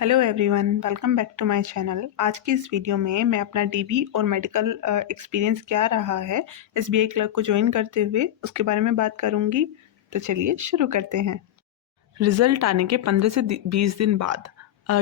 Hello everyone, welcome back to my channel. आज की इस वीडियो में मैं अपना डीबी और मेडिकल एक्सपीरियंस क्या रहा है एसबीआई क्लर्क को ज्वाइन करते हुए उसके बारे में बात करूंगी। तो चलिए शुरू करते हैं। रिजल्ट आने के 15 से 20 दिन बाद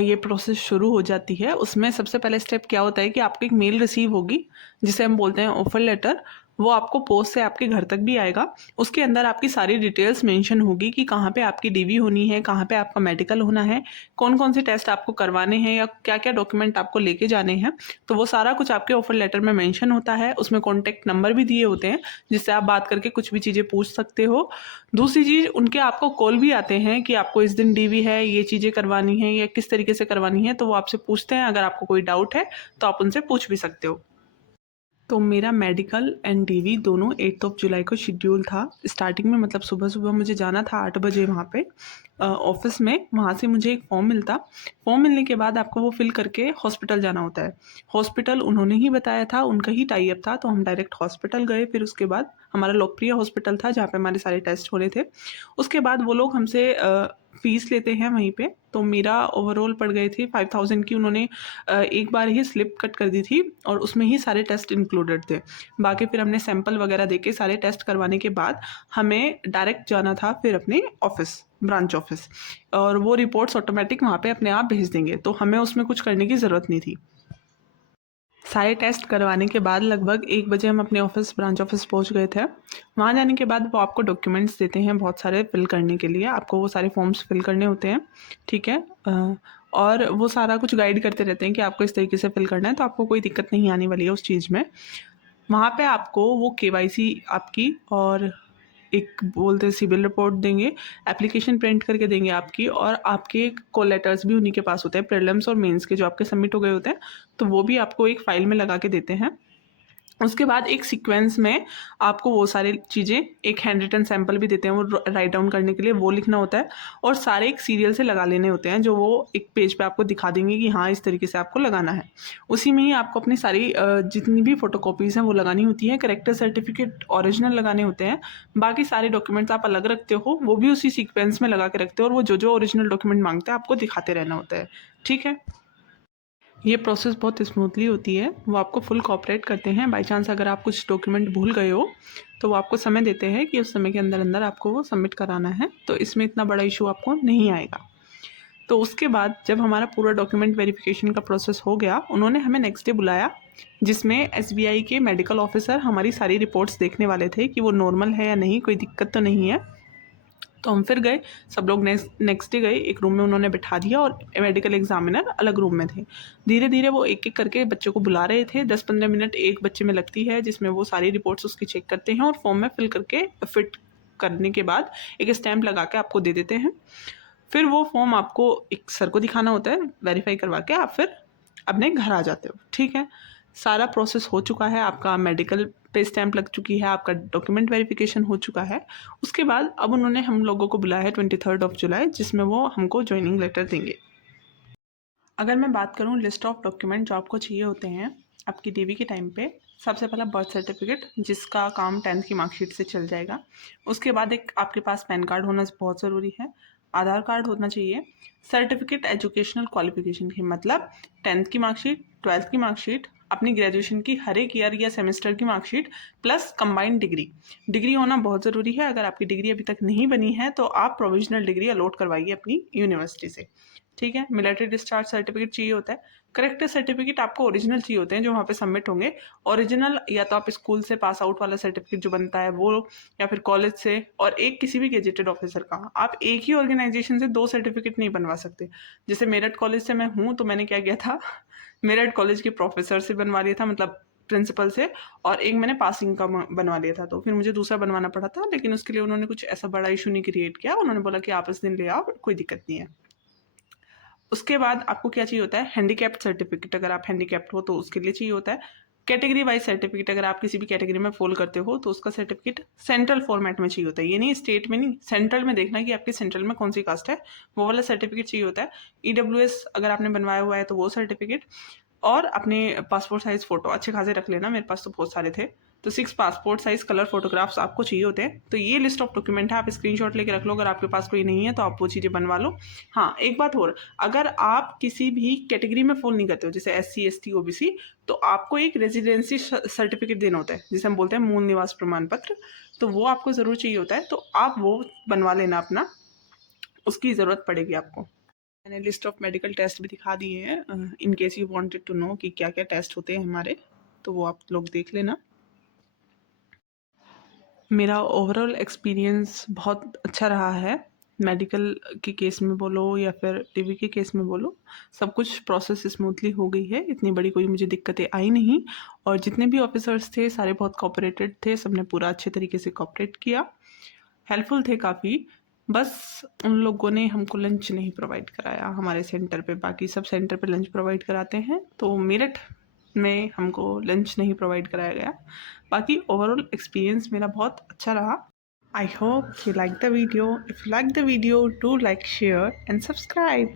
ये प्रोसेस शुरू हो जाती है। उसमें सबसे पहले स्टेप क्या होता है कि आपको एक मेल रिसीव होगी जिसे हम बोलते हैं ऑफर लेटर। वो आपको पोस्ट से आपके घर तक भी आएगा। उसके अंदर आपकी सारी डिटेल्स मेंशन होगी कि कहाँ पे आपकी डीवी होनी है, कहाँ पे आपका मेडिकल होना है, कौन कौन से टेस्ट आपको करवाने हैं या क्या क्या डॉक्यूमेंट आपको लेके जाने हैं। तो वो सारा कुछ आपके ऑफर लेटर में मेंशन होता है। उसमें कॉन्टैक्ट नंबर भी दिए होते हैं जिससे आप बात करके कुछ भी चीज़ें पूछ सकते हो। दूसरी चीज़, उनके आपको कॉल भी आते हैं कि आपको इस दिन डीवी है, ये चीज़ें करवानी है या किस तरीके से करवानी है, तो वो आपसे पूछते हैं। अगर आपको कोई डाउट है तो आप उनसे पूछ भी सकते हो। तो मेरा मेडिकल एंड डीवी दोनों 8 जुलाई को शेड्यूल था। स्टार्टिंग में मतलब सुबह सुबह मुझे जाना था 8 बजे वहाँ पे ऑफिस में। वहाँ से मुझे एक फॉर्म मिलता। फॉर्म मिलने के बाद आपको वो फिल करके हॉस्पिटल जाना होता है। हॉस्पिटल उन्होंने ही बताया था, उनका ही टाई अप था, तो हम डायरेक्ट हॉस्पिटल गए। फिर उसके बाद हमारा लोकप्रिय हॉस्पिटल था जहाँ पे हमारे सारे टेस्ट हो रहे थे। उसके बाद वो लोग हमसे फ़ीस लेते हैं वहीं पे। तो मेरा ओवरऑल पड़ गए थे 5000 की। उन्होंने एक बार ही स्लिप कट कर दी थी और उसमें ही सारे टेस्ट इंक्लूडेड थे। बाकी फिर हमने सैंपल वगैरह देके सारे टेस्ट करवाने के बाद हमें डायरेक्ट जाना था फिर अपने ऑफिस, ब्रांच ऑफिस, और वो रिपोर्ट्स ऑटोमेटिक वहाँ पे अपने आप भेज देंगे, तो हमें उसमें कुछ करने की ज़रूरत नहीं थी। सारे टेस्ट करवाने के बाद लगभग 1 बजे हम अपने ऑफिस, ब्रांच ऑफिस पहुंच गए थे। वहाँ जाने के बाद वो आपको डॉक्यूमेंट्स देते हैं बहुत सारे फिल करने के लिए। आपको वो सारे फॉर्म्स फिल करने होते हैं, ठीक है। और वो सारा कुछ गाइड करते रहते हैं कि आपको इस तरीके से फिल करना है, तो आपको कोई दिक्कत नहीं आने वाली है उस चीज़ में। वहाँ पे आपको वो केवाईसी आपकी और एक बोलते हैं सिविल रिपोर्ट देंगे, एप्लीकेशन प्रिंट करके देंगे आपकी, और आपके कॉल लेटर्स भी उन्हीं के पास होते हैं, प्रीलिम्स और मेंस के जो आपके सबमिट हो गए होते हैं, तो वो भी आपको एक फ़ाइल में लगा के देते हैं। उसके बाद एक सीक्वेंस में आपको वो सारी चीज़ें, एक हैंड रिटन सैंपल भी देते हैं वो राइट डाउन करने के लिए, वो लिखना होता है, और सारे एक सीरियल से लगा लेने होते हैं जो वो एक पेज पे आपको दिखा देंगे कि हाँ इस तरीके से आपको लगाना है। उसी में ही आपको अपनी सारी जितनी भी फ़ोटोकॉपीज़ हैं वो लगानी होती हैं। करेक्टर सर्टिफिकेट ओरिजिनल लगाने होते हैं। बाकी सारे डॉक्यूमेंट्स आप अलग रखते हो, वो भी उसी सीक्वेंस में लगा के रखते हो, और वो जो जो ओरिजिनल डॉक्यूमेंट मांगते हैं आपको दिखाते रहना होता है, ठीक है। ये प्रोसेस बहुत स्मूथली होती है। वो आपको फुल कोऑपरेट करते हैं। बाय चांस अगर आप कुछ डॉक्यूमेंट भूल गए हो तो वो आपको समय देते हैं कि उस समय के अंदर अंदर आपको वो सबमिट कराना है, तो इसमें इतना बड़ा इशू आपको नहीं आएगा। तो उसके बाद जब हमारा पूरा डॉक्यूमेंट वेरिफिकेशन का प्रोसेस हो गया, उन्होंने हमें नेक्स्ट डे बुलाया जिसमें एसबीआई के मेडिकल ऑफिसर हमारी सारी रिपोर्ट्स देखने वाले थे कि वो नॉर्मल है या नहीं, कोई दिक्कत तो नहीं है। तो हम फिर गए, सब लोग नेक्स्ट डे गए। एक रूम में उन्होंने बिठा दिया और मेडिकल एग्जामिनर अलग रूम में थे। धीरे धीरे वो एक एक करके बच्चों को बुला रहे थे। 10-15 मिनट एक बच्चे में लगती है जिसमें वो सारी रिपोर्ट्स उसकी चेक करते हैं और फॉर्म में फिल करके फिट करने के बाद एक स्टैंप लगा के आपको दे देते हैं। फिर वो फॉर्म आपको एक सर को दिखाना होता है, वेरीफाई करवा के आप फिर अपने घर आ जाते हो, ठीक है। सारा प्रोसेस हो चुका है, आपका मेडिकल पे स्टैंप लग चुकी है, आपका डॉक्यूमेंट वेरिफिकेशन हो चुका है। उसके बाद अब उन्होंने हम लोगों को बुलाया है 23 जुलाई, जिसमें वो हमको ज्वाइनिंग लेटर देंगे। अगर मैं बात करूँ लिस्ट ऑफ डॉक्यूमेंट जो आपको चाहिए होते हैं आपकी डीवी के टाइम पे, सबसे पहला बर्थ सर्टिफिकेट जिसका काम 10th की मार्कशीट से चल जाएगा। उसके बाद एक आपके पास पैन कार्ड होना बहुत ज़रूरी है। आधार कार्ड होना चाहिए। सर्टिफिकेट एजुकेशनल क्वालिफिकेशन की मतलब 10th की मार्कशीट, 12th की मार्कशीट, अपनी ग्रेजुएशन की हर एक ईयर या सेमेस्टर की marksheet, plus combined degree. Degree होना बहुत ज़रूरी है। अगर आपकी डिग्री अभी तक नहीं बनी है तो आप प्रोविजनल डिग्री अलॉट करवाइए अपनी यूनिवर्सिटी से, ठीक है। मिलिट्री डिस्चार्ज सर्टिफिकेट चाहिए होता है। करेक्टर सर्टिफिकेट आपको ओरिजिनल चाहिए होते हैं जो वहाँ पे सबमिट होंगे। ओरिजिनल या तो आप स्कूल से पास आउट वाला सर्टिफिकेट जो बनता है वो, या फिर कॉलेज से, और एक किसी भी गेजेटेड ऑफिसर का। आप एक ही ऑर्गेनाइजेशन से 2 सर्टिफिकेट नहीं बनवा सकते। जैसे मेरठ कॉलेज से मैं हूँ तो मैंने क्या किया था, मेरठ कॉलेज के प्रोफेसर से बनवा लिया था, मतलब प्रिंसिपल से, और एक मैंने पासिंग का बनवा लिया था। तो फिर मुझे दूसरा बनवाना पड़ा था, लेकिन उसके लिए उन्होंने कुछ ऐसा बड़ा इशू नहीं क्रिएट किया। उन्होंने बोला कि आप इस दिन ले आओ, कोई दिक्कत नहीं है। उसके बाद आपको क्या चाहिए होता है, हैंडीकैप्ड सर्टिफिकेट। अगर आप हैंडीकैप्ड हो तो उसके लिए चाहिए होता है। कैटेगरी वाइज सर्टिफिकेट, अगर आप किसी भी कैटेगरी में फॉल करते हो तो उसका सर्टिफिकेट सेंट्रल फॉर्मेट में चाहिए होता है। ये नहीं स्टेट में नहीं, सेंट्रल में देखना कि आपके सेंट्रल में कौन सी कास्ट है, वो वाला सर्टिफिकेट चाहिए होता है। ईडब्ल्यूएस अगर आपने बनवाया हुआ है तो वो सर्टिफिकेट, और अपने पासपोर्ट साइज फ़ोटो अच्छे खासे रख लेना। मेरे पास तो बहुत सारे थे, तो 6 पासपोर्ट साइज़ कलर फोटोग्राफ्स आपको चाहिए होते हैं। तो ये लिस्ट ऑफ डॉक्यूमेंट है, आप स्क्रीनशॉट लेके रख लो। अगर आपके पास कोई नहीं है तो आप वो चीज़ें बनवा लो। हाँ, एक बात और, अगर आप किसी भी कैटेगरी में फ़ॉल नहीं करते हो, जैसे एससी, एसटी, ओबीसी, तो आपको एक रेजिडेंसी सर्टिफिकेट देना होता है, जिसे हम बोलते हैं मूल निवास प्रमाण पत्र। तो वो आपको ज़रूर चाहिए होता है, तो आप वो बनवा लेना अपना, उसकी ज़रूरत पड़ेगी आपको। मैंने लिस्ट ऑफ मेडिकल टेस्ट भी दिखा दिए हैं, in case you wanted to know कि क्या-क्या टेस्ट होते हैं हमारे, तो वो आप लोग देख लेना। मेरा ओवरऑल एक्सपीरियंस बहुत अच्छा रहा है। मेडिकल के केस में बोलो या फिर टीबी के केस में बोलो, सब कुछ प्रोसेस स्मूथली हो गई है, इतनी बड़ी कोई मुझे दिक्कतें आई नहीं। और जितने भी ऑफिसर्स थे सारे बहुत कोऑपरेटेड थे, सबने पूरा अच्छे तरीके से कोऑपरेट किया, हेल्पफुल थे काफ़ी। बस उन लोगों ने हमको लंच नहीं प्रोवाइड कराया हमारे सेंटर पे, बाकी सब सेंटर पे लंच प्रोवाइड कराते हैं, तो मेरठ में हमको लंच नहीं प्रोवाइड कराया गया। बाकी ओवरऑल एक्सपीरियंस मेरा बहुत अच्छा रहा। I hope you like the video. If you like the video, do like, share and subscribe.